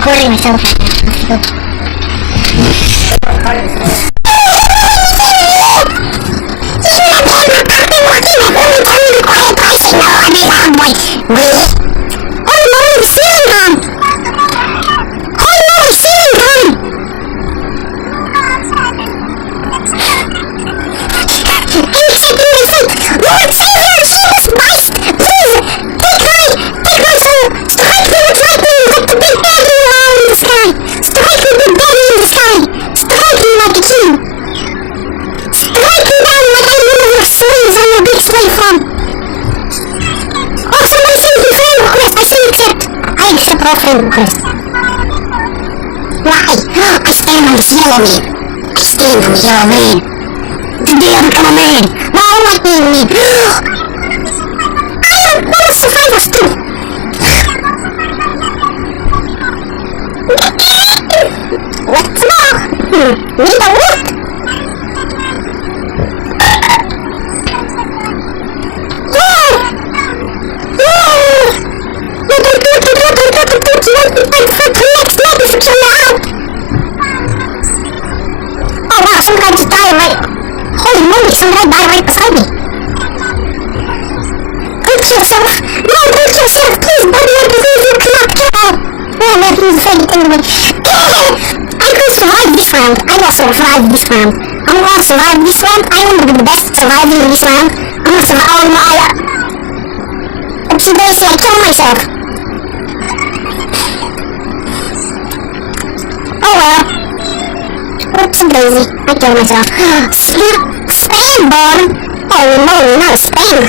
recording myself. Friend request. Why? I stand on this yellow man. I stand on the yellow man. Today I become a man. Why do I like being a man? I am not a survivor too. What's more? Need a what? Oh wow, some guy just died right. Holy moly, some guy died right beside me. Don't kill yourself. No, don't kill yourself. Please, buddy, I believe you cannot kill. Oh man, he was afraid to kill me. I could survive this round. I will survive this round. I'm gonna survive this round. I am gonna be the best survivor in this round. I'm gonna survive all my Oopsie daisy, I killed myself. Oh well. Oopsie daisy, I killed myself. Spam bomb? Oh no, not a spam.